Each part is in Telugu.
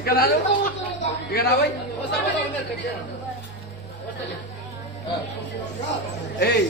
ఇక రాదు ఇక రాబోయ్ ఏయ్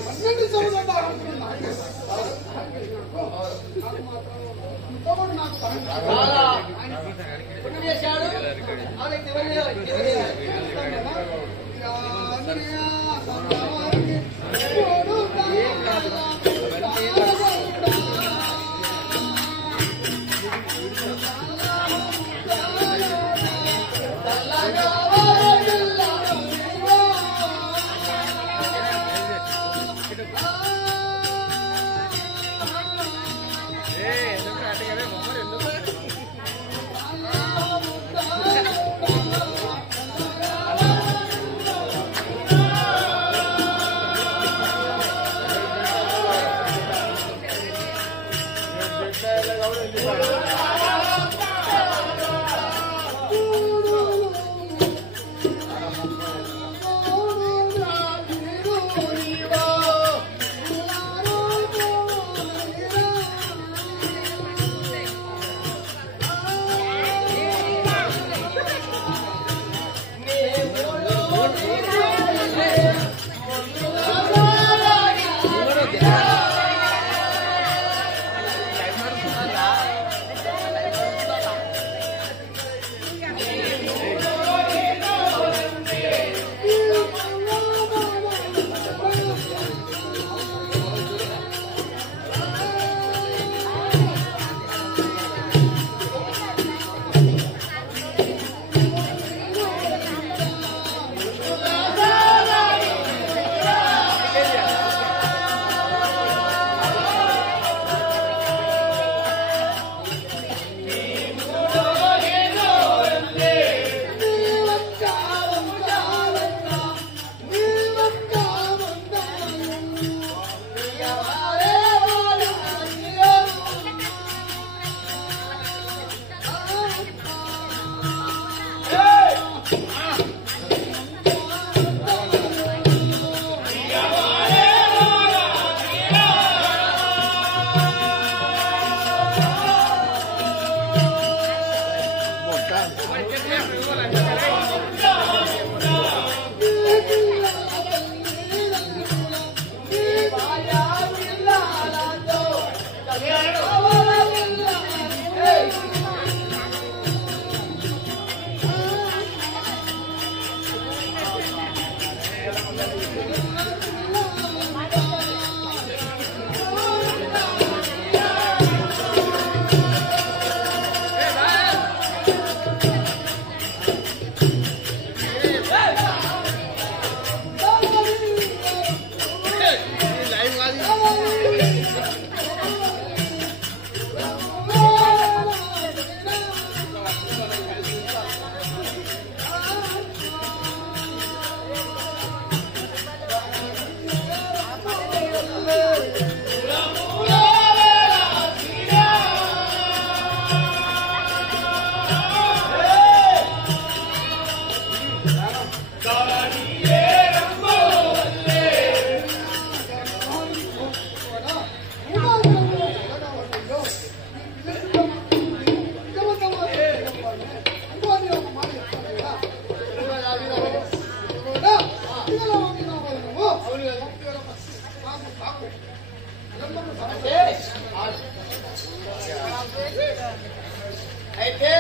అయితే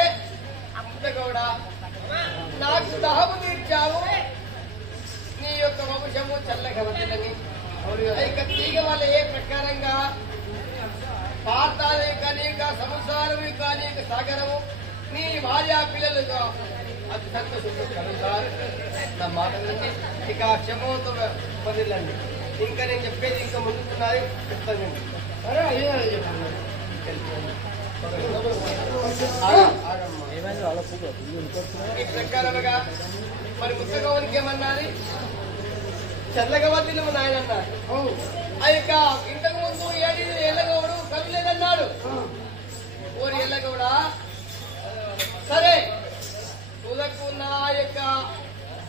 అంతగౌడా నాకు దాహము తీర్చావు, నీ యొక్క వంశము చల్లగా వదిలని ఇక తీగ వల్ల ఏ ప్రకారంగా పాతాలు కానీ సంసారము కానీ సాగరము నీ భార్య పిల్లలుగా అది సంతోషం సార్. నా మాట గురించి ఇక క్షమతో వదిలండి. ఇంకా నేను చెప్పేది ఇంకా ముందుకున్నది చెప్తానండి. ఈ ప్రకారముగా మరి ముత్తగౌనికి ఏమన్నది, చల్లగా వదిలేము నాయన అన్నారు. ఆ యొక్క ఇంతకు ముందు ఏడి ఎల్లగౌడు కవిలేదన్నాడు. ఓరి ఎల్లగౌడా సరే తుదకు నా యొక్క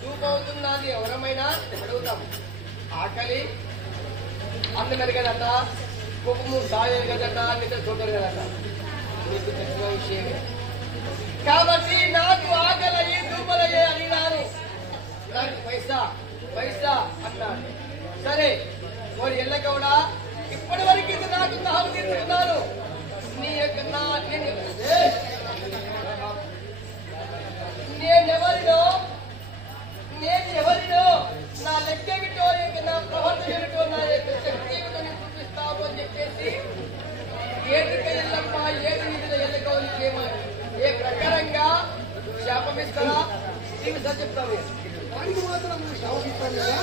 చూపవుతున్నది ఎవరమైనా అడుగుతాం. ఆకలి అందరు కదట, కుటుంబం సాయలు కదట, నిద్ర చూడరు కదట. నీకు తెలిసిన విషయమే. కాబట్టి నాకు ఆకలి దూపలయ్యే అడిగినాను. నాకు పైసా పైసా అన్నాడు. సరే వాడు ఎల్లగౌడ ఇప్పటి వరకు ఇది నాకు దాహం తీర్చుకున్నాను. నీ యొక్క నేనెవరినో నా లెక్కేమిటో నా ప్రవర్తన ఏమిటో నా యొక్క శక్తి ఏమిటో చూపిస్తావు అని చెప్పేసి ఏటికి ఎల్లమ్మ ఏటి నిధుల ఎల్లగౌడికి ఏ ప్రకారంగా శాపమిస్తారా నీవు సార్ చెప్తావు. వాడికి మాత్రం శాపమిస్తాను కదా.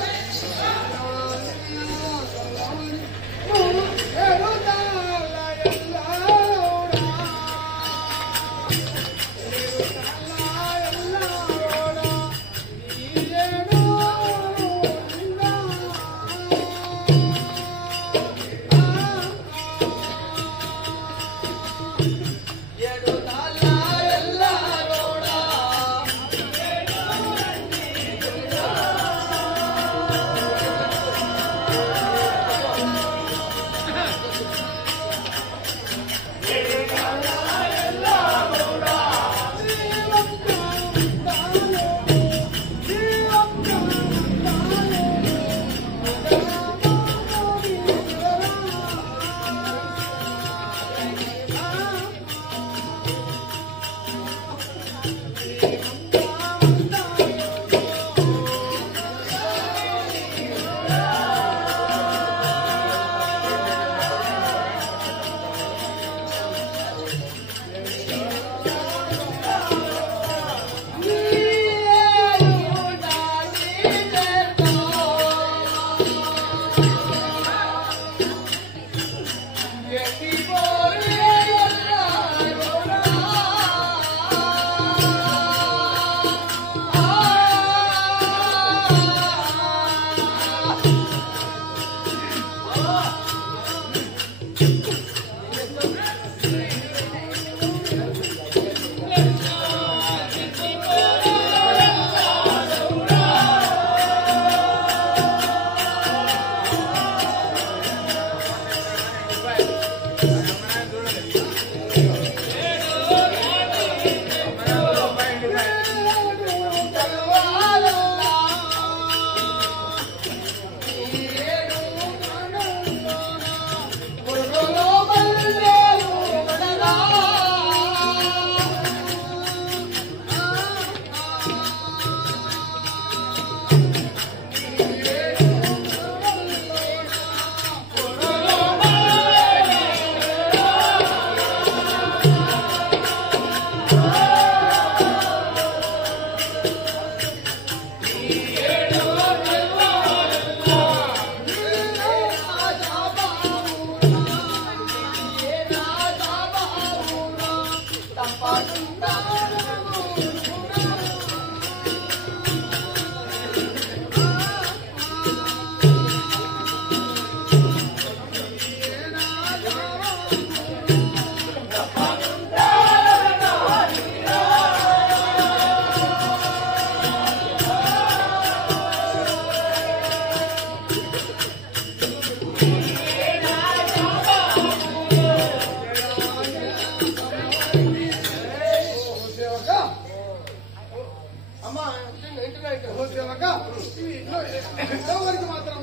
ఎవరికి మాత్రం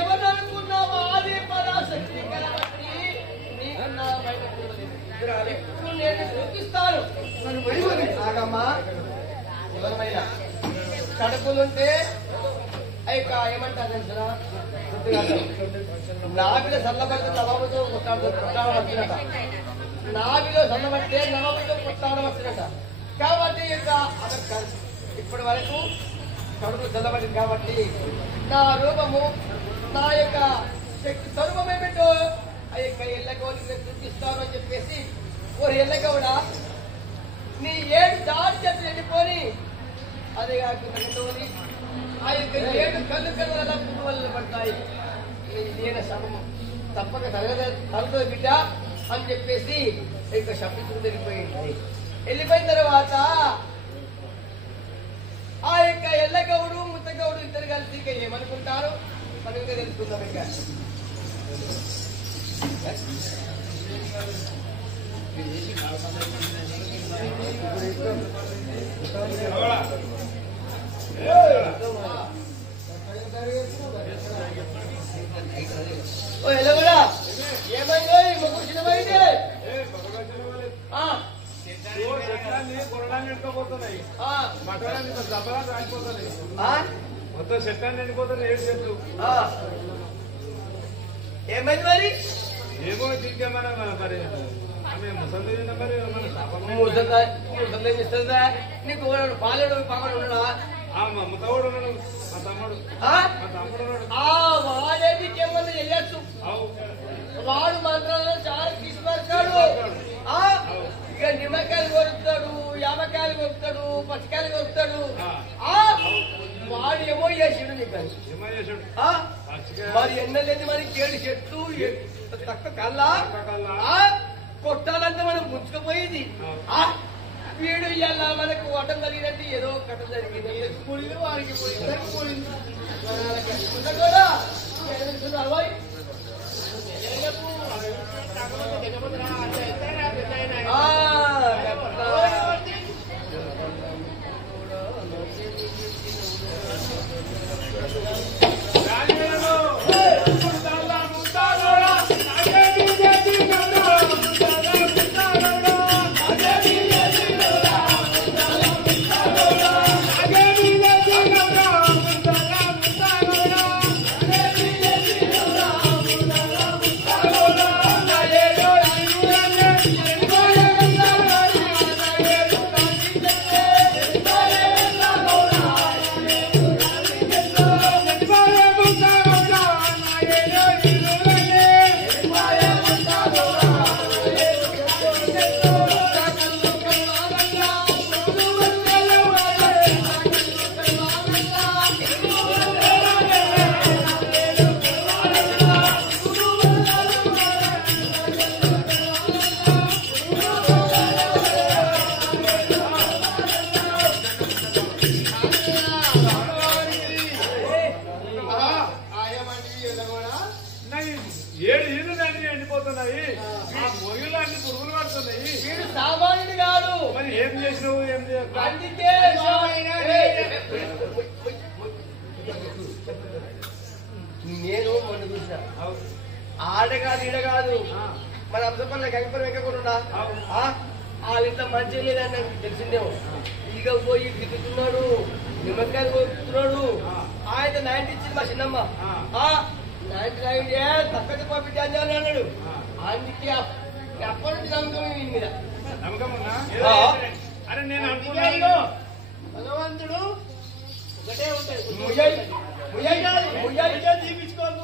ఎవరనుకున్నావా ఆది పరాశక్తి కలబట్టి నీకన్నా బయట ఎప్పుడు నేను చూపిస్తాను. ఆగమ్మా ఎవరమైనా కడుపులుంటే అయ్యక ఏమంటారు తెలుసునా నావిలో సన్నబడితే నవముతో కొట్టాడ వచ్చినట, నావిలో సన్నబడితే నవముతో కొట్టాడ వచ్చినట. కాబట్టి ఇప్పటి వరకు కడుపు చల్లబడింది కాబట్టి నా రూపము నా యొక్క శక్తి స్వరూపం ఏమిటో ఆ యొక్క ఎల్లగౌడికి నేను చూపిస్తాను అని చెప్పేసి ఓ ఎల్లగౌడ నీ 7 దాడి చెట్లు ఎండిపోని అదే కాకుండా రెండవది ఆ యొక్క 7 కళ్ళు కళ్ళ పువ్వులు పడతాయి. నేను శమము తప్పక తలతో బిడ్డ అని చెప్పేసి ఇక శబ్దించుకు వెళ్ళిపోయింది. వెళ్ళిపోయిన తర్వాత ఆ యొక్క ఎల్లగౌడు ముత్తగౌడు ఇద్దరు కలిసి ఇక ఏమనుకుంటారు, మనం ఇంకా తెలుసుకుందాం ఇంకా ఎలాగడా ఏమైందో ఈ ముగ్గురు చిన్నమైంది మొత్తం చెట్టాన్ని ఎండిపోతుంది 7 చెట్లు. ఏమైంది మరి ఏమో తింటే మన మరి ఆమె ముసలి మరి ముసలి ఇస్తుందా నీకు పాలేడు పాపడు ఉన్నాడా మా తమ్ముడు ఉన్నాడు. మా తమ్ముడు వాడేమికేమన్నా చేయొచ్చు వాడు మాత్రం చాలా తీసుకొస్తాడు ఇక నిమ్మకాయలు కొరుకుతాడు యామకాయలు కొరుకుతాడు పచ్చికాయలు కొరుకుతాడు వాడు ఏమో చేసాడు నీకు మరి ఎన్నలేదు మనకి 7 చెట్లు తక్కువ కల్లా కొట్టాలంటే మనం ముంచుకుపోయింది వీడు ఇవాళ మనకు వటం కలిగినట్టు ఏదో కట్టం జరిగింది పోయింది వారికి పోయింది కూడా ఎండిపోతున్నాయి. మొయ్యలు అన్ని పురుగులు పడుతున్నాయి. వీడు సామాన్యుడు కాదు. మరి ఏం చేసినావు ఏం అందుకే నేను మొన్న చూసిన ఆడ కాదు ఈడ కాదు మన అంశపల్లి గంగపల్లి వెంకకుండా వాళ్ళింట్లో మంచి లేదని తెలిసిందేమో ఇక పోయి దిగుతున్నాడు నిమ్మకాయలు పోతున్నాడు ఆయన 90 ఇచ్చింది మా చిన్నమ్మ 99 తక్కువ పంపించి అన్నాడు అందుకే అప్పటి నుంచి నమ్మకం వీని మీద నమ్మకం ఉన్నా అరే నేను భగవంతుడు ఒకటే ఉంటాడు తీపించుకోదు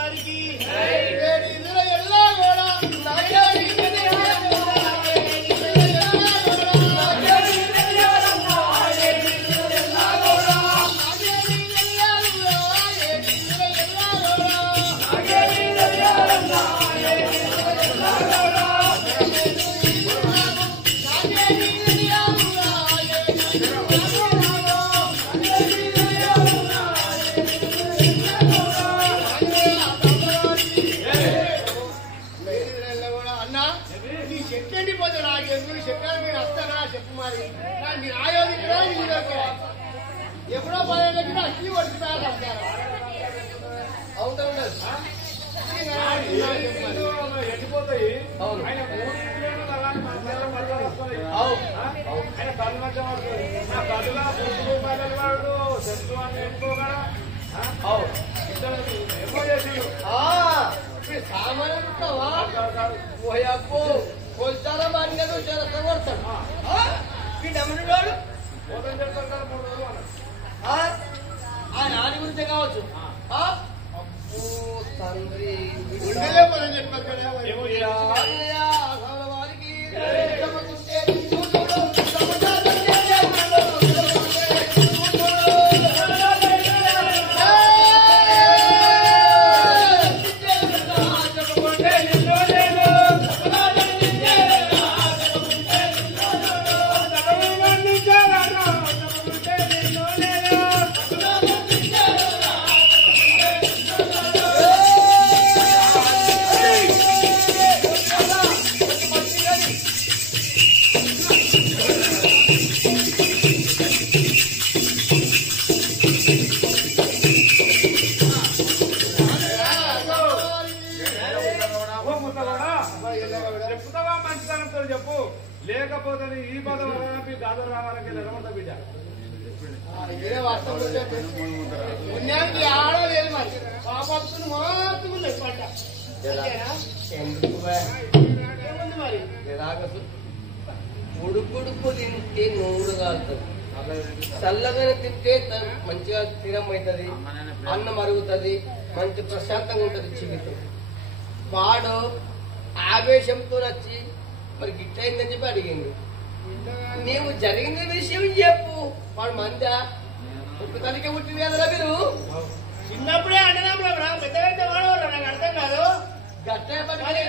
వారికి ఎప్పుడో 10 ఏళ్ళకి అన్నీ పడుతున్నారు అవుతా ఉండదు ఎండిపోతాయి. అవును సామాన్యుడుతావా పోయప్పో కొలుస్తారా మారిగాడు చాలా కొడతాడు నమ్మడు ఆ నాని గురించే కావచ్చు అబ్బో తండ్రి వారికి కాదు రావాలకి రమంత బిడ్డ ఇదే వాస్తవం పుణ్యానికి ఆడలేదు మరి పాపత్తులు మాత్రం లేదు పంట అంతేనా? ఎందుకు బా? ఏముంది మరి ఎలాగదు ఉడుకుడుకు తింటే నూడు కాలుతుంది, చల్లగా తింటే మంచిగా స్థిరం అవుతుంది, అన్నం అరుగుతుంది, మంచి ప్రశాంతంగా ఉంటుంది జీవితం. వాడు ఆవేశంతో వచ్చి మరి గిట్టయిందని చెప్పి అడిగింది. నీవు జరిగిన విషయం చెప్పు. వాడు మందా పుట్టుకనికే పుట్టింది కదరా మీరు. చిన్నప్పుడే అన్నదమ్ములు పెద్దగైతే వాడవారు నాకు అర్థం కాదు. గట్టే పని మరి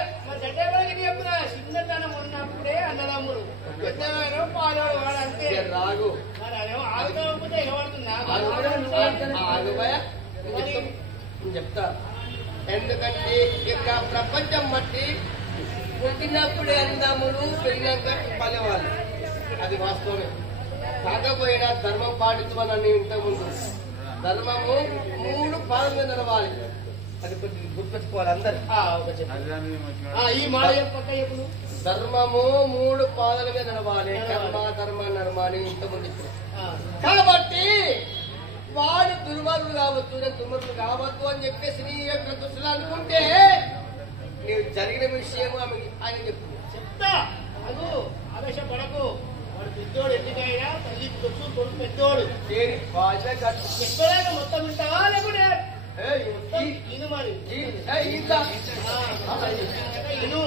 గట్టెప్పటికి చెప్పురా చిన్నతనం ఉన్నప్పుడే అన్నదమ్ములు పెద్దవాడు పాడవాడు వాడు అంతే రాగు మరి అదేమో ఆగుతాకపోతే ఎవడుతుందా ఆగుబోయా నేను చెప్తా. ఎందుకంటే ఇక ప్రపంచం బట్టి పుట్టినప్పుడే అందములు పెరిగినాక పల్లెవాళ్ళు, అది వాస్తవమే. కాకపోయినా ధర్మం పాటించమని ఇంతకుముందు ధర్మము 3 పాదములు నడవాలి, అది కొద్దిగా గుర్తుపెట్టుకోవాలి అందరు. ఈ మాట చెప్పక ఎప్పుడు ధర్మము 3 పాదాల మీద నడవాలి, కర్మ ధర్మ నర్మ అని ఇంతకుముందు ఇప్పుడు. కాబట్టి వాడు దుర్మార్గులు కావచ్చు, నేను దుర్మార్గులు కావద్దు అని చెప్పేసి నీ యొక్క దృష్టిలో అనుకుంటే నీవు జరిగిన విషయం ఆయన చెప్పు. చెప్తా అదు ఆవేశపడకు. వాడు పెద్దోడు ఎన్నికైనా తల్లి కొడుకు కొడుకు పెద్దోడు ఎక్కడైనా మొత్తం వింటావా లేకుంటే మొత్తం ఇను మరి ఇను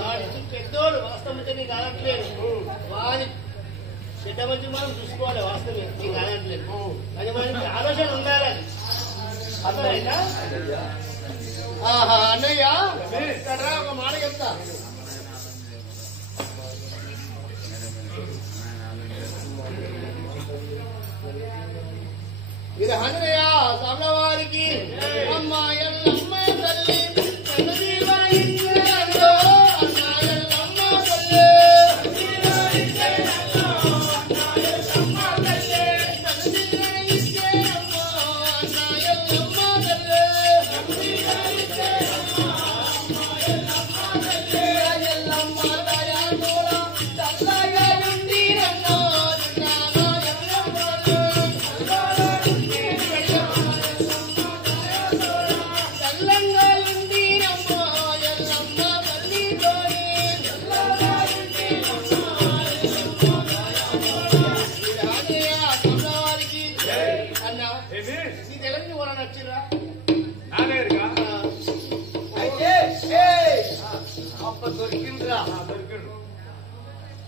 వాడి పెద్దోడు వాస్తవం నీకు కాదట్లేదు. వాడి చెడ్డ మంచి మనం చూసుకోవాలి, వాస్తవం నీకు కాదట్లేదు. అది మనకి ఆలోచన ఉండాలి. అర్థమైందా? అన్నయ్య ఇక్కడ ఒక మాట చెప్తా. ఇది హన్నయ్య సభవారికి అమ్మాయమ్మ తల్లి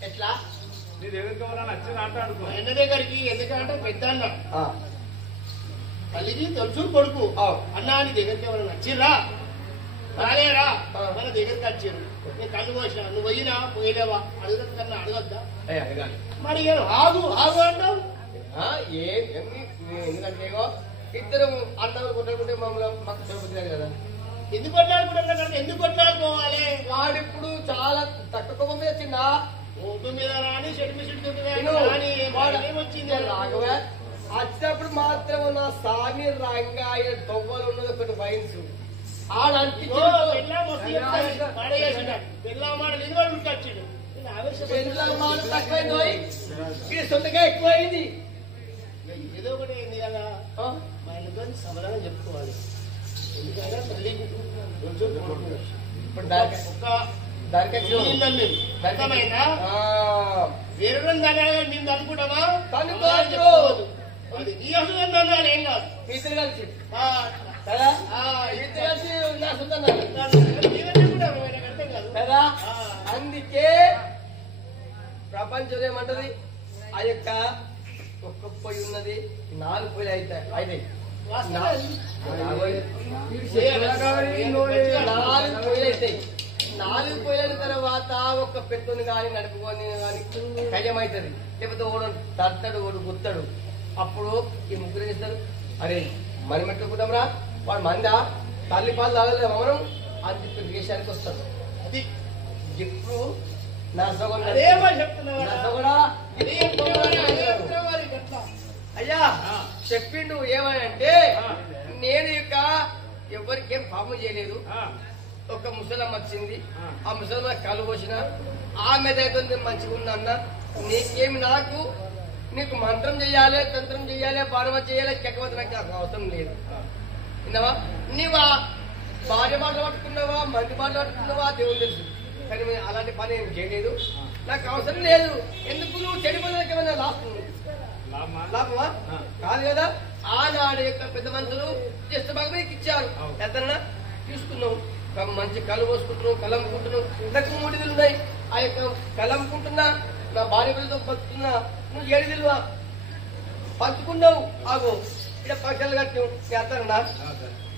ఎట్లా నీ దగ్గరికి ఎవరైనా వచ్చింది అంటే అనుకో. ఎన్న దగ్గరికి ఎందుకంటే పెద్ద అన్న తల్లికి తెలుసు కొడుకు అన్నా నీ దగ్గరికి ఎవరైనా వచ్చిర్రా రాలేరా మన దగ్గరికి వచ్చారు. నేను కళ్ళు పోసిన నువ్వు పోయినా పోయలేవా అడగదు కన్నా అడగద్దా మరి ఆగు ఆగు అంటావు. ఎందుకంటే ఇద్దరు అన్నలు కొట్టుకుంటే మమ్మల్ని మాకు చెబుతున్నారు కదా. ఎందుకు కొట్లాడుకుంటున్నా కంటే ఎందుకు కొట్లాడుకోవాలి. వాడిప్పుడు చాలా తక్కువ కోపం మీద వచ్చిందా, ఓటు మీద రాని చెడు మిషిడ్ వచ్చింది. రాఘవే వచ్చినప్పుడు మాత్రం నా సామి రంగా ఆయన దొవ్వలు ఉన్నది ఒకటి వైన్స్ ఆడంటి మాట తక్కువైంది, సొంతగా ఎక్కువైంది. ఏదో ఒకటి అయింది కదా మా ఇంట్లో సమాధానం చెప్పుకోవాలి. ఎందుకంటే తల్లి ఇప్పుడు అర్థమైనా వేరే దాని మేము అనుకుంటామా అనుకోవద్దు. అది నీ అసలు అన్నాడు ఏం కాదు. ఇద్దరు కలిసి కదా, ఇద్దరు కలిసి నా సొంత అర్థం కాదు కదా. అందుకే ప్రపంచం ఏమంటది, ఆ యొక్క ఒక్క పొయ్యి ఉన్నది 4 పొయ్యిలు అవుతాయి. 4 పొయ్యిలు అవుతాయి. 4 పొయ్యిల తర్వాత ఒక పెట్టుని కానీ నడుపుకొని కానీ కయ్యమవుతుంది. లేకపోతే ఓడు తడతాడు, ఓడు గుత్తాడు. అప్పుడు ఈ ముగ్గురు ఇస్తారు, అరే మనం ఎట్టుకుంటాం రా, వాడు మందా తల్లి పాలు తాగలేదు మనం అని చెప్పి దేశానికి వస్తాడు. అది ఇప్పుడు నర్సగొండ అయ్యా చెప్పిండు ఏమనంటే, నేను ఇక ఎవరికేం పాపం చేయలేదు. ఒక ముసలమ్మ వచ్చింది, ఆ ముసలమ్మ కళ్ళు పోసిన ఆమె దగ్గర మంచిగా ఉన్నా అన్న నీకేమి నాకు నీకు మంత్రం చెయ్యాలి, తంత్రం చెయ్యాలి, పాడవ చేయాలి, చెక్కవద్దు, నాకు అవసరం లేదు. విన్నావా? నీవా భార్య బాటలు పట్టుకున్నావా, మంది బాటలు పట్టుకున్నావా, దేవుడు తెలుసు. కానీ అలాంటి పని ఏం చేయలేదు, నాకు అవసరం లేదు. ఎందుకు నువ్వు చెడిపోయినాక ఏమైనా లాభమా? కాదు కదా. ఆనాడు యొక్క పెద్ద మనుషులు చేస్తే బాగా మీకు ఇచ్చారు. ఎంతనా తీసుకున్నావు, మంచి కళ్ళు పోసుకుంటున్నావు, కలమ్ముకుంటున్నావు. నాకు 3 ఇళ్ళు ఉన్నాయి. ఆ యొక్క కలమ్ముకుంటున్నా, నా భార్య పిల్లలతో బతుకుతున్నా. నువ్వు 7 ఇళ్ళు పంచుకున్నావు. ఆగో ఇక్కడ పక్షాలు కట్టినావు. ఎంతనా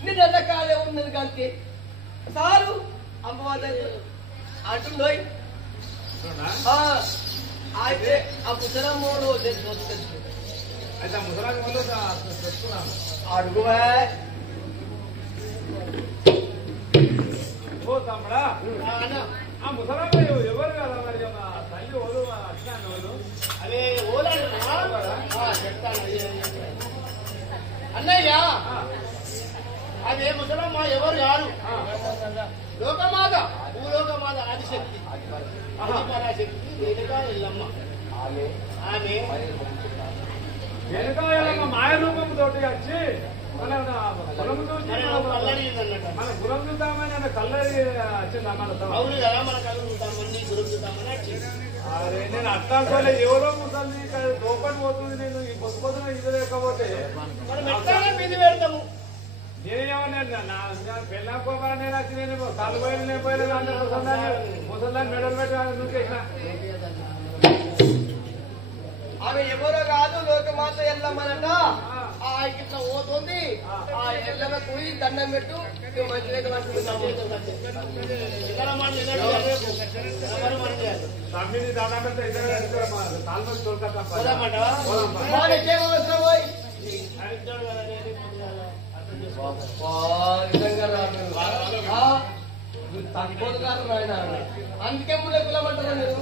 నేను ఎంతకాలే ఉన్నది కలిసి సారు అమ్మవారి అంటుండోయ్. అయితే ఆ ముసలమ్మోడు తెలుసు అయితే ముసలాకి ముందు చెప్తున్నాను. అడుగువా ఓ తమ్ముడా, ఆ ముసలామ ఎవరు కదా మరి తల్లి ఓలు అట్లాంటి వాళ్ళు అదే ఓలాడు చెప్తాను అన్నయ్య. అదే ముసలమ్మ ఎవరు కాదు, లోకమాత, భూలోకమాత ఆదిశక్తి, పరాశక్తి, రేణుకా ఎల్లమ్మ. ఆమె వెనుక మాయ రూపం తోటి వచ్చి మన కులం చూసి మన కులం చూద్దామని ఆమె కల్లరి వచ్చింది అన్నమాట. అవును కదా, మన కళ్ళు చూద్దామని గురువు చూద్దామని వచ్చింది. అరే నేను అట్లా అనుకోలే, ఎవరో ముసలి లోపలి పోతుంది. నేను ఈ పొద్దున ఇది లేకపోతే మనం ఎట్లా మీది పెడతాము. నేనేమన్నా పెళ్ళాకోగా నేను వచ్చి నేను తల్లి బయలు నేను పోయలేదు. అందరూ ముసల్దాన్ని మెడలు పెట్టి నూకేసిన. ఆమె ఎవరో కాదు, లోకమాత ఎల్లమ్మనంట. ఆ ఇట్లా పోతుంది. ఆ ఎల్లమ్మ పోయి దండం పెట్టు, నువ్వు మంచిగా తమ్మిది దాదాపు ఇద్దరు తాల్మని తోలుకొస్తాం. తక్కువ కాదు నాయన. అందుకే ముందే కులమంటారా మీరు?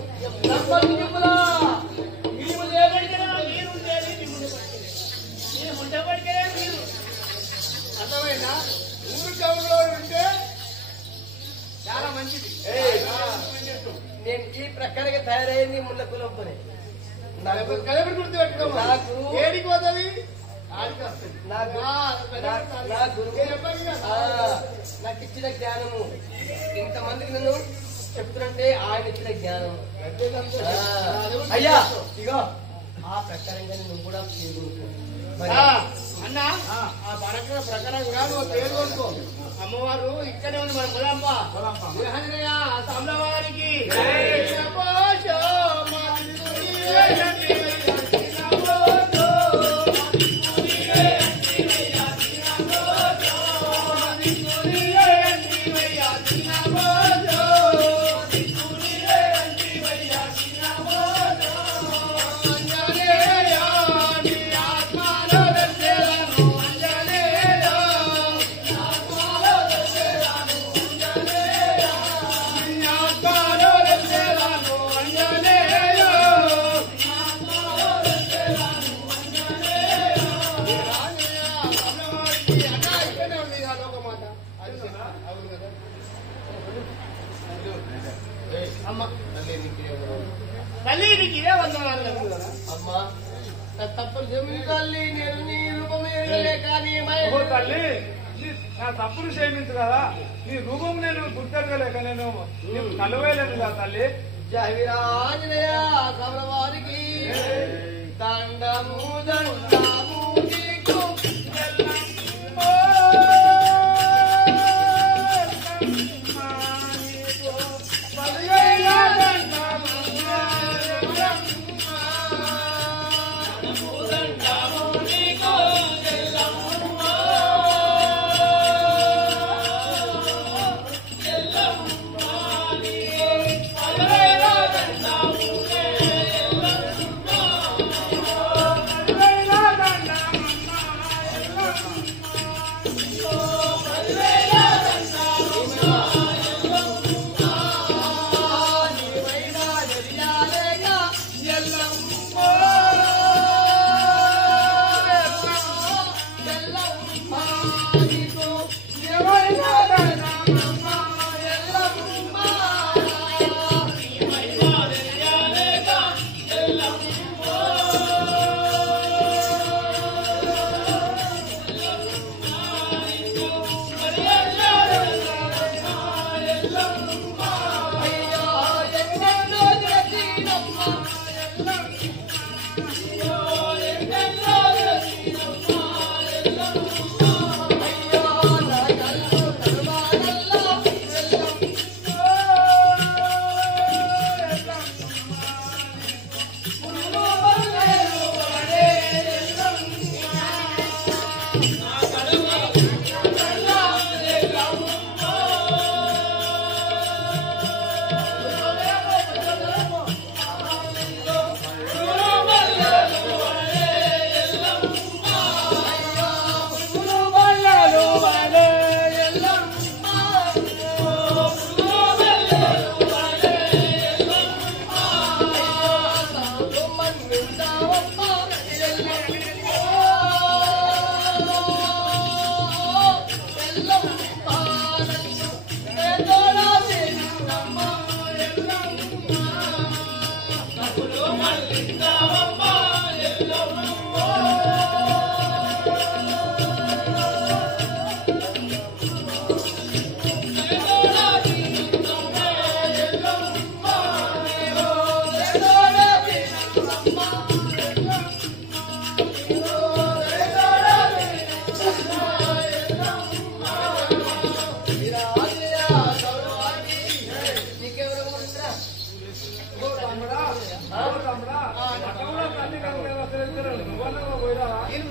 అర్థమైనా? ఊరు కవులో ఉంటే చాలా మంచిది. నేను ఈ ప్రకారంగా తయారైంది ముళ్ళ కులంతోనే. నాకు కలబడి గుర్తు పెట్టుకోమా. నాకు ఏడికి పోతుంది, ఆడికి వస్తుంది. నాకు ఇచ్చిన జ్ఞానము ఇంతమందికి నేను చెప్తున్నంటే ఆయన ఇచ్చిన జ్ఞానం. అయ్యా ఇగో ఆ ప్రకారంగా నువ్వు కూడా అన్న ఆ ప్రకారంగా నువ్వు పేరు కొనుక్కో. అమ్మవారు ఇక్కడే ఉంది మన ములాంబ అమ్మవారికి. తల్లి నీకు ఇదే వందనాలు. అమ్మా తప్పులు జమి తల్లి, నేను నీ రూపమే కానీ తల్లి నా తప్పులు క్షమించు కదా. నీ రూపం నేను గుర్తెరగలేక నేను కలవేయలేదు కదా తల్లి. జవిరాజనయ సర్వానికి దండము దండము నీకు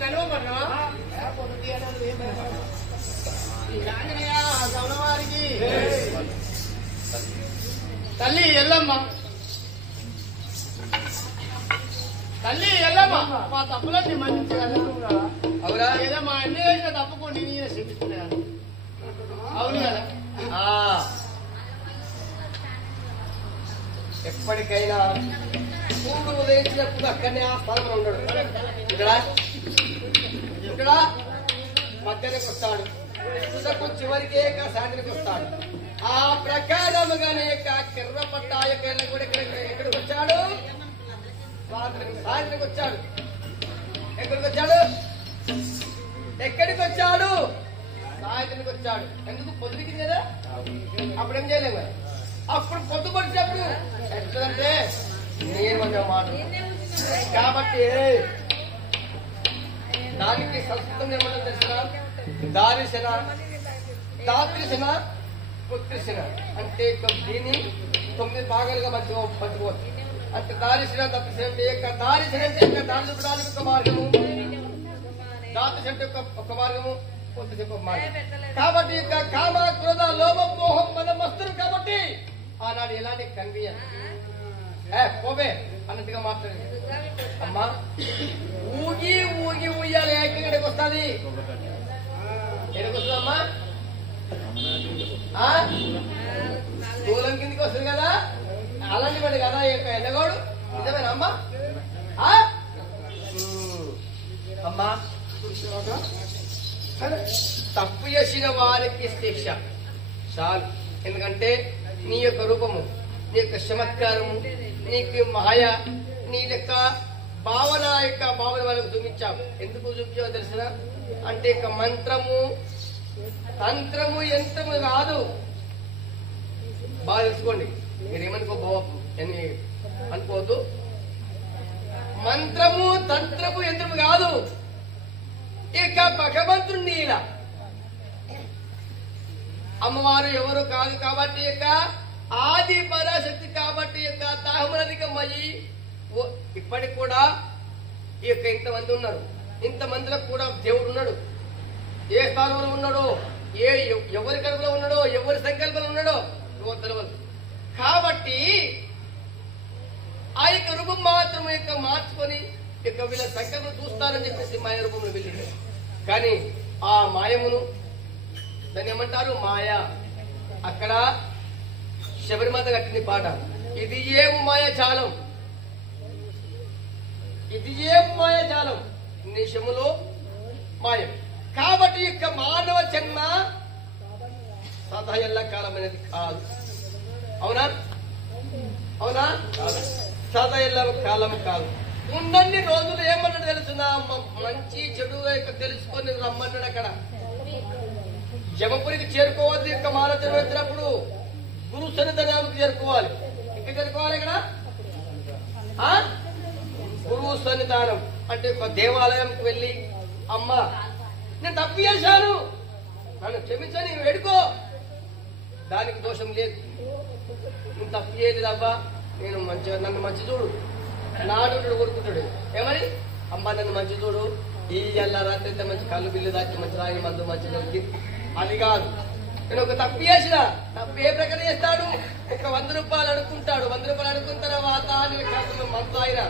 కలవమన్నావా ఆంజనేయ సౌనవారికి తల్లి ఎల్లమ్మ మా తప్పులన్నీ మన్నించగలరా అవునా ఏదో మా అన్ని వేసిన తప్పుకోండి నేను క్షమించుకున్నాను అవును కదా ఎప్పటికైనా పూలు ఉదయించినప్పుడు అక్కడనే ఆ స్థానంలో ఉండడు ఇక్కడ మధ్యాహ్నకి వస్తాడు ఉదకు చివరికి సాయంత్రానికి వస్తాడు ఆ ప్రకారముగానే కిర్ర పట్టాయకెళ్ళ కూడా ఎక్కడికి వచ్చాడు సాయంత్రానికి వచ్చాడు ఎక్కడికి వచ్చాడు సాయంత్రానికి వచ్చాడు ఎందుకు పొద్దుకి కదా అప్పుడేం చేయలేము కదా అప్పుడు పొద్దుపడినప్పుడు ఎట్లంటే నేను కొంచెం మాట కాబట్టి దానికి సంస్కృతం ఏమన్నా తెలిసిన దారిశన దాత్రిశన పుత్రిశన అంటే దీన్ని 9 భాగాలుగా పంచుకోవచ్చు అంటే దారిశన దాత్రిశన అంటే దారిశన అంటే దారి చూపడానికి ఒక మార్గము దాత్రిశన అంటే ఒక మార్గము పుత్రిశన ఒక మార్గం కాబట్టి కామ క్రోధ లోభం మోహం మనం వస్తున్నారు కాబట్టి ఆనాడు ఎలాంటి కన్వీనియన్స్ పోవే అన్నట్టుగా మాట్లాడింది అమ్మా ఊగి ఊయాలి ఎక్కడికి వస్తుంది ఎక్కడికి వస్తుందమ్మా దూలం కిందికి వస్తుంది కదా అలాంటి వాడు కదా ఎన్నగోడు నిజమేనా అమ్మా అమ్మా తప్పు చేసిన వారికి శిక్ష చాలు ఎందుకంటే నీ యొక్క రూపము నీ యొక్క చమత్కారము నీకు మాయ నీ యొక్క భావన వాళ్ళకు చూపించావు ఎందుకు చూపించావో తెలిసిన అంటే ఇక మంత్రము తంత్రము యంత్రము కాదు బాగా తెలుసుకోండి అనుకోవద్దు మంత్రము తంత్రము యంత్రము కాదు ఇక భగవంతుణ్ణి ఇలా అమ్మవారు ఎవరు కాదు కాబట్టి యొక్క ఆది పరాశక్తి కాబట్టి యొక్క దాహములధికమయ్యి ఇప్పటికి కూడా ఈ యొక్క ఇంతమంది ఉన్నారు ఇంతమందిలో కూడా దేవుడు ఉన్నాడు ఏ స్థానంలో ఉన్నాడో ఎవరి కడుపులో ఉన్నాడో ఎవరి సంకల్పంలో ఉన్నాడో తెలియదు కాబట్టి ఆ యొక్క రూపం మాత్రం యొక్క మార్చుకొని ఇక వీళ్ళ సంకల్పం చూస్తారని చెప్పేసి మాయ రూపంలో వెళ్ళింది కానీ ఆ మాయమును దాన్ని ఏమంటారు మాయ అక్కడ శబరిమాత కట్టింది పాట ఇది ఏం మాయాజాలం నిమిషములో మాయం కాబట్టి ఇక మానవ జన్మ సదా ఎల్ల కాలం అనేది కాదు అవునా సదా ఎల్ల కాలం కాదు ఉన్నన్ని రోజులు ఏమన్నాడు తెలుసునా మంచి చెడు తెలుసుకొని రమ్మన్నాడు అక్కడ జమపురికి చేరుకోవద్దు యొక్క మానవ జన్మ వచ్చినప్పుడు గురు సన్నిధానానికి చేరుకోవాలి ఇక్కడ చేరుకోవాలి ఇక్కడ గురువు సన్నిధానం అంటే ఒక దేవాలయంకి వెళ్ళి అమ్మా నేను తప్పు చేశాను నన్ను క్షమించని వేడుకో దానికి దోషం లేదు నువ్వు తప్పు చేయలేదు అబ్బా నేను నన్ను మంచి చూడు నాడు కోరుకుంటాడు ఏమని అమ్మా నన్ను మంచి చూడు ఈ ఎల్ల రాత్రి మంచి కళ్ళు బిల్లు దాచి మంచి రాయి మందు మంచి దొరికి అది కాదు నేను ఒక తప్పు చేసిన తప్పు ఏ ప్రకారం చేస్తాడు ఒక 100 రూపాయలు అడుక్కుంటాడు 100 రూపాయలు అనుకున్న తర్వాత మందు ఆయన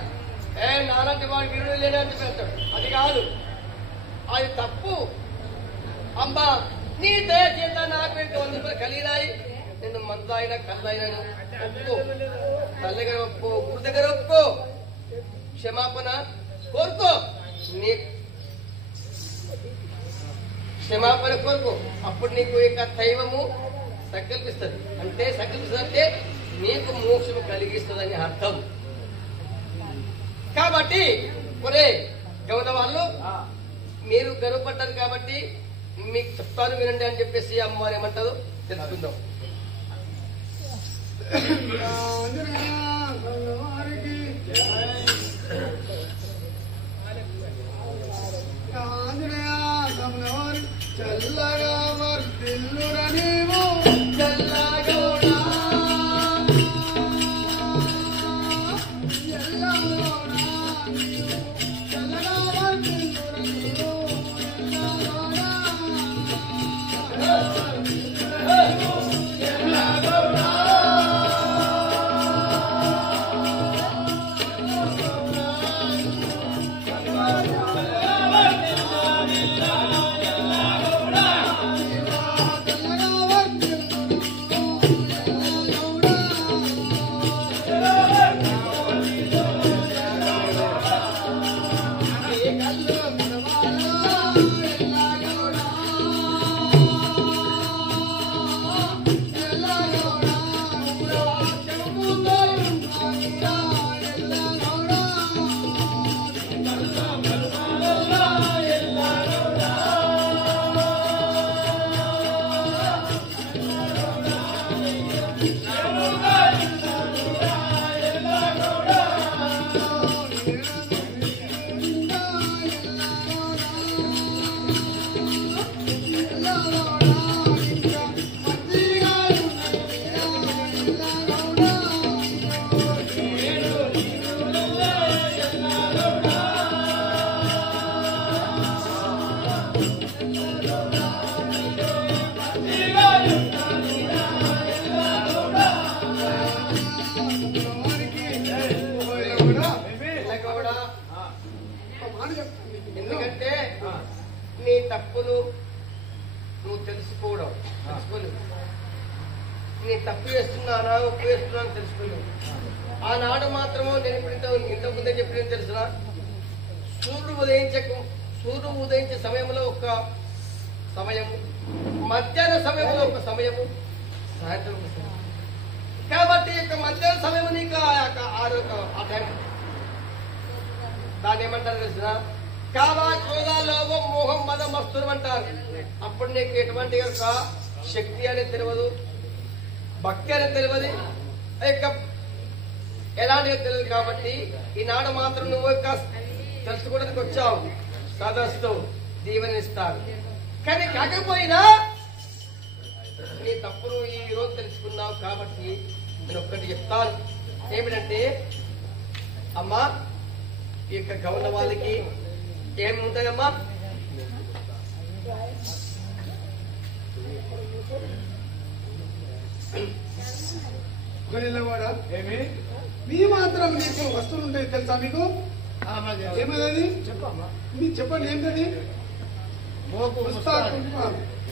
నాలాంటి వాడు విరుడు లేదంటే పెడతాడు అది కాదు అది తప్పు అమ్మా నీ దయచేత నాకు 100 రూపాయలు కలిగినాయి నేను మందు అయినా కళ్ళు అయినాను ఒప్పుకో తల్లి దగ్గర ఒప్పుకో గురు దగ్గర ఒప్పుకో క్షమాపణ కోరుకో నీ క్షమాపణ కోరుకో అప్పుడు నీకు ఇక దైవము సంకల్పిస్తుంది అంటే నీకు మోక్షము కలిగిస్తుందని అర్థం కాబట్టి ఒరే గౌడ వాళ్ళు మీరు గర్వపడ్డారు కాబట్టి మీకు చెప్తాను వినండి అని చెప్పేసి అమ్మవారు ఏమంటారు తెలుసుకుందాం చల్లగా వర్తిల్లురా నీవు చల్లగా వర్తిల్లురా నీవు ఎందుకంటే నీ తప్పులు నువ్వు తెలుసుకోవడం తెలుసుకోలేవు. నీ తప్పు చేస్తున్నానా ఒప్పు చేస్తున్నా తెలుసుకోలేవు. ఆనాడు మాత్రము నేను ఇప్పుడు ఇంత ముందే చెప్పిన తెలిసిన సూర్యుడు ఉదయించే సమయంలో ఒక సమయము, మధ్యాహ్న సమయంలో ఒక సమయము, సాయంత్రం ఒక సమయం. కాబట్టి యొక్క మధ్యాహ్న సమయం నీకు ఆ టైం దాన్ని ఏమంటారు తెలిసిన కావా క్రోధ లోభం మోహం మదం మస్తురం అంటారు. అప్పుడు నీకు ఎటువంటి యొక్క శక్తి అనేది తెలియదు, భక్తి అనేది తెలియదు, ఎలాంటిగా తెలియదు. కాబట్టి ఈనాడు మాత్రం నువ్వు యొక్క తెలుసుకోవడానికి వచ్చావు, సదస్సు దీవెనిస్తారు. కానీ కాకపోయినా నీ తప్పును ఈ రోజు తెలుసుకున్నావు. కాబట్టి నేను ఒక్కటి చెప్తాను, ఏమిటంటే అమ్మా ఈ యొక్క గౌరవ వాళ్ళకి ఏమి ఉంటాయమ్మా? ఏమి మీ మాత్రం నీకు వస్తువులు ఉంటాయి తెలుసా మీకు? ఏమది చెప్పమ్మా. మీకు చెప్పండి ఏంటది?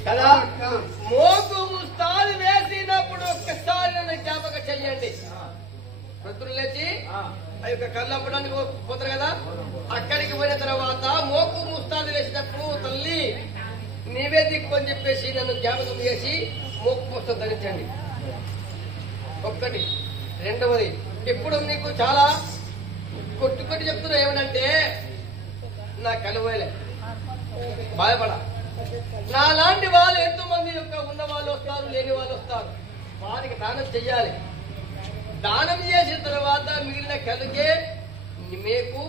కదా మోకు ముస్తాలు వేసినప్పుడు ఒక్కసారి నన్ను జ్ఞాపకం చెయ్యండి. వృద్ధులు లేచి ఆ యొక్క కళ్ళు అమ్మడానికి పోతారు కదా, అక్కడికి పోయిన తర్వాత మోకు ముస్తాలు వేసినప్పుడు తల్లి నీవే దిక్కు అని చెప్పేసి నన్ను జ్ఞాపకం చేసి మోకు పుస్తకం ధరించండి. ఒక్కటి. రెండవది, ఇప్పుడు నీకు చాలా కొట్టుకొట్టి చెప్తున్నా ఏమిటంటే నా కలువలే భయపడ. నా లాంటి వాళ్ళు ఎంతో మంది యొక్క ఉన్న వాళ్ళు వస్తారు, లేని వాళ్ళు వస్తారు. వారికి దానం చెయ్యాలి. దానం చేసిన తర్వాత మిగిలిన కలుగే మీకు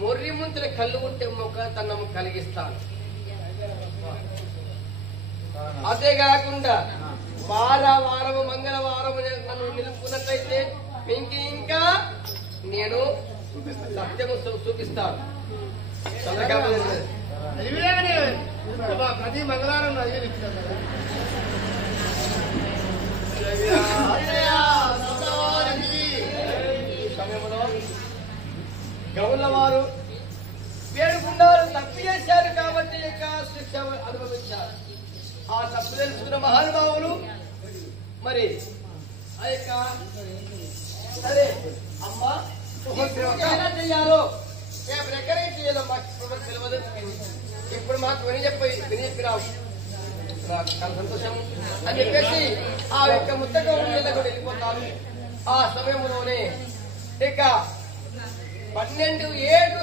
మొర్రి ముంచిన కళ్ళు ఉంటే మొక్కతనం కలిగిస్తాను. అంతేకాకుండా వారము మంగళవారం నన్ను నిలుపుకున్నట్లయితే ఇంకా నేను సత్యము చూపిస్తాను. ప్రతి మంగళవారం సమయంలో గౌళ్ళ వారు 7 గుండాలు తప్పు చేశారు కాబట్టి యొక్క శిక్ష అనుభవించారు. ఆ తప్పు తెలుసుకున్న మహానుభావులు మరి ఆ యొక్క సరే అమ్మా ఎలా చెయ్యాలో ఎక్కడికి చేయాలో మాకు తెలియదు. ఇప్పుడు మాకు వినిపిరావు చాలా సంతోషం అని చెప్పేసి ఆ యొక్క ముత్తగా కూడా వెళ్ళిపోతాను. ఆ సమయంలోనే ఇక 12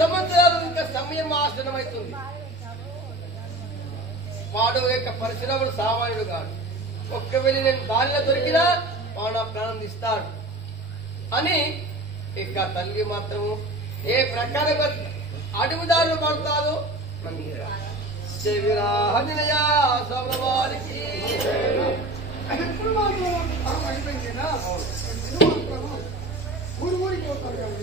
సంవత్సరాలు ఇంకా సమయం ఆసనమవుతుంది. వాడు యొక్క పరిశ్రమలు సామాన్యుడు కాదు. ఒక్కవేళ నేను దానిలో దొరికినా వాడు నా ప్రాణం ఇస్తాడు అని ఇక తల్లి మాత్రము ఏ ప్రకారంగా అడుగుదారులు పడతాడు. వారికి ఎప్పుడు మాత్రం అయిపోయిందేనా? ఊరికి పోతారు కదా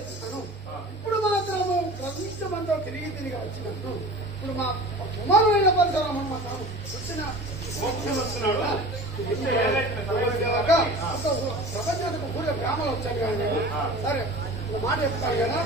ఇస్తున్నాను. ఇప్పుడు మాత్రము ప్రపంచమంతా తిరిగి వచ్చినాను. ఇప్పుడు మా కుమారుడైన పరశురాముడు మాత్రం వచ్చిన ప్రపంచానికి ఊరే గ్రామాలు వచ్చాను కానీ సరే మాట చెప్తాను కదా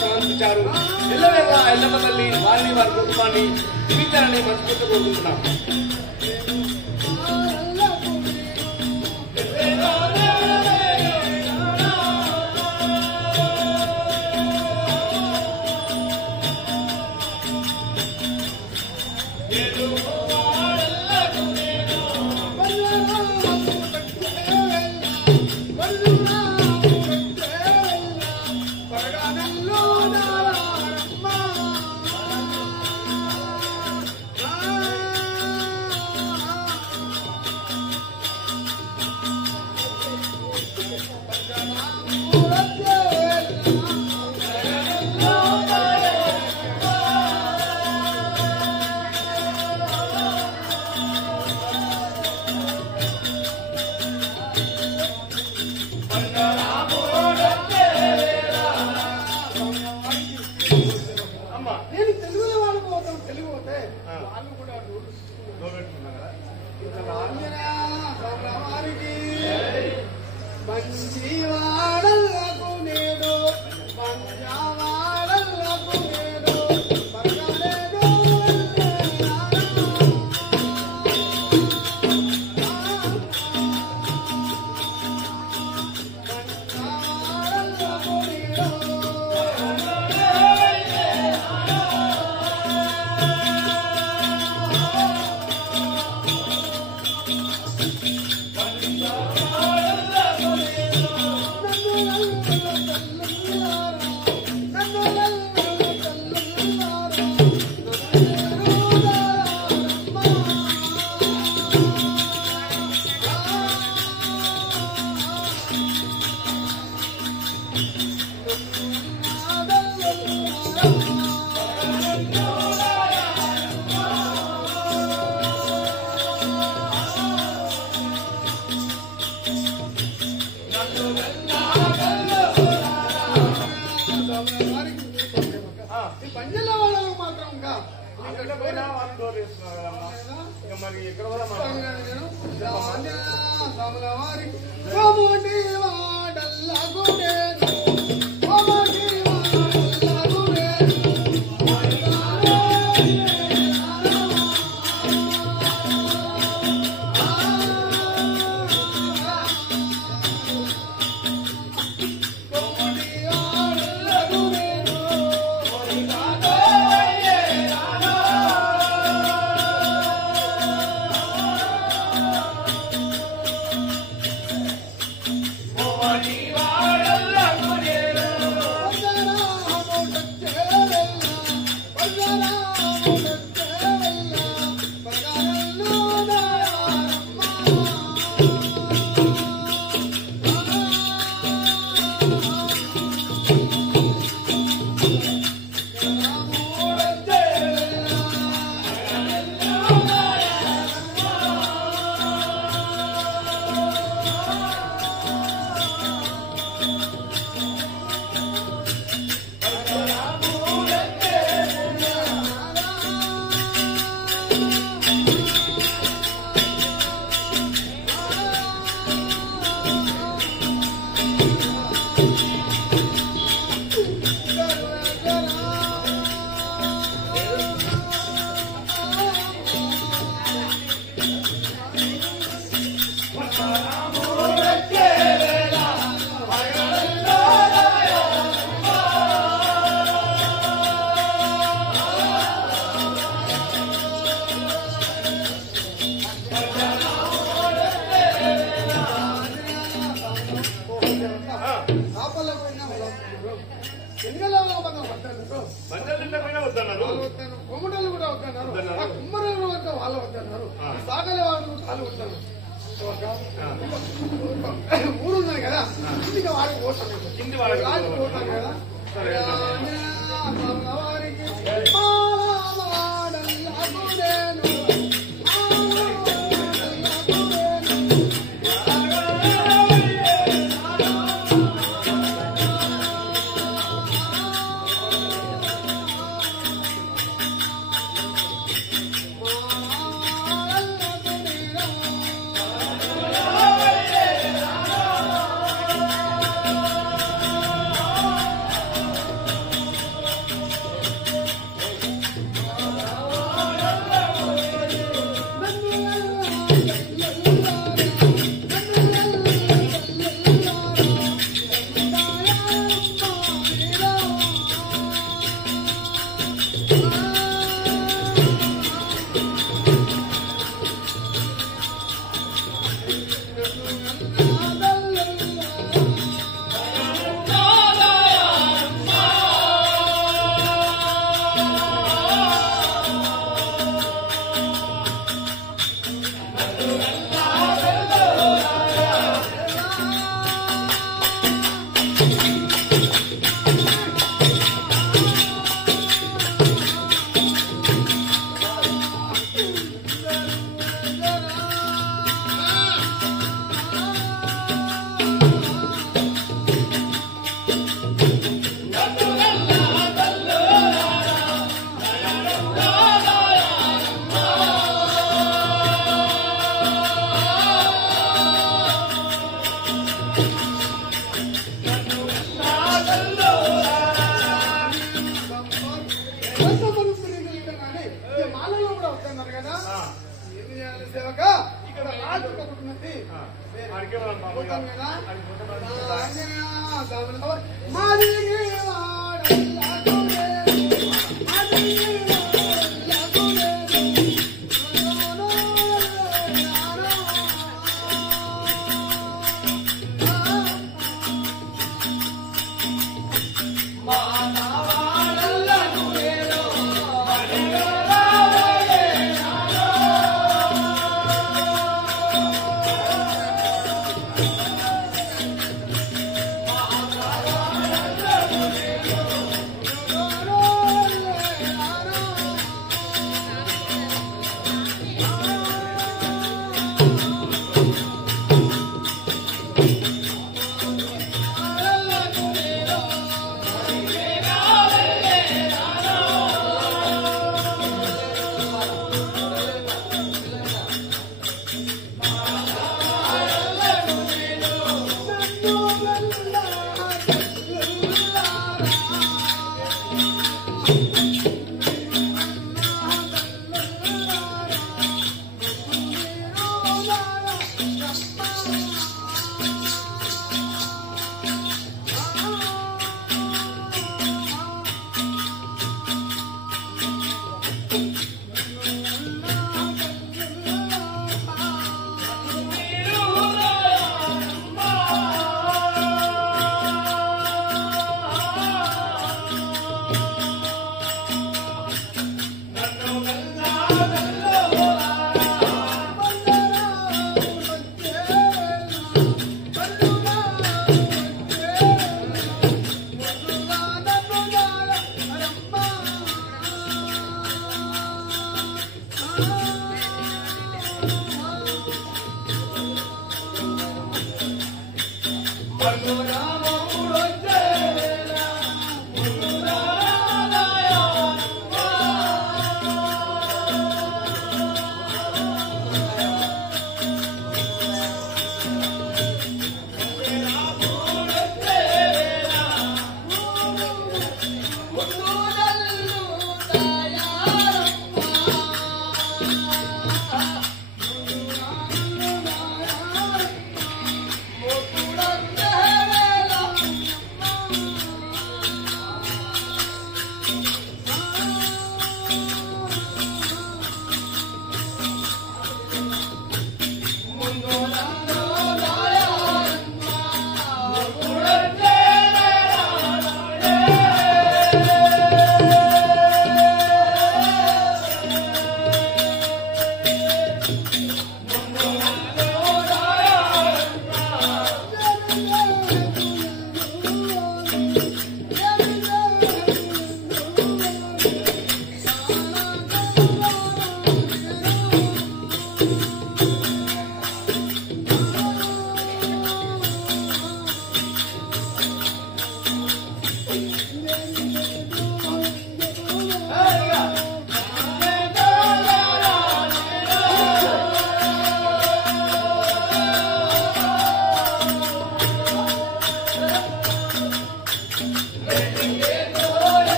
సమర్పించారు. ఎల్లవేళ ఎల్లమ్మ తల్లి వారిని వారి కుటుంబాన్ని జీవితాలని మనస్ఫూర్తిగా కోరుకుంటున్నాం. వాడల్లా ఎన్నికల్లో వద్దన్నారు, బంగారు నిండా పైన వద్దన్నారు, వాళ్ళు వద్దన్నారు, కొమ్మటలు కూడా వద్దన్నారు, ఆ కుమ్మరులు వద్ద వాళ్ళు వద్దన్నారు, సాగల వాళ్ళు వాళ్ళు వద్దన్నారు. ఊరు ఉన్నది కదా, ఇంటికి వాడికి పోతాను, కింది వాళ్ళకి రాజుకి పోతాను కదా. Yeah.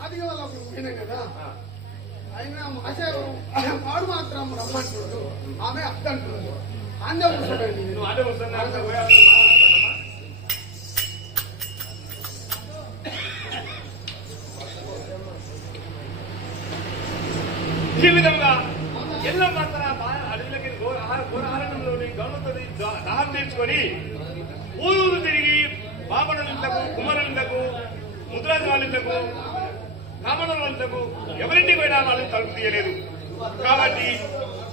ఆదిగా వాళ్ళ పోయినాం కదా ఆయన వాడు మాత్రం రమ్మంటున్నాడు ఆమె అద్దంటున్నాడు ఆందే కూర్చోండి నువ్వు అదే వస్తున్నా ఈ విధంగా ఎల్లమ్మ తన అడవులకి ఘోరారణ్యంలోని గౌరవంతో దాహం తీర్చుకొని ఊరు తిరిగి బాపడలకు కుమ్మరులకు ముద్రాజు వాళ్ళకు కామణ వాళ్ళకు ఎవరింటికి పోయినా వాళ్ళు తలుపు తీయలేదు కాబట్టి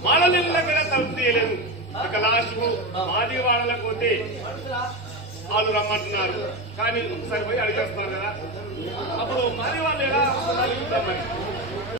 మాడలిళ్ళ కూడా తలుపు తీయలేదు ఇక లాస్ట్ కు మాది వాళ్ళకు పోతే వాళ్ళు రమ్మంటున్నారు కానీ ఒకసారి పోయి అడిగేస్తున్నారు కదా అప్పుడు మాది వాళ్ళు ఎలా వస్తున్నారు మరి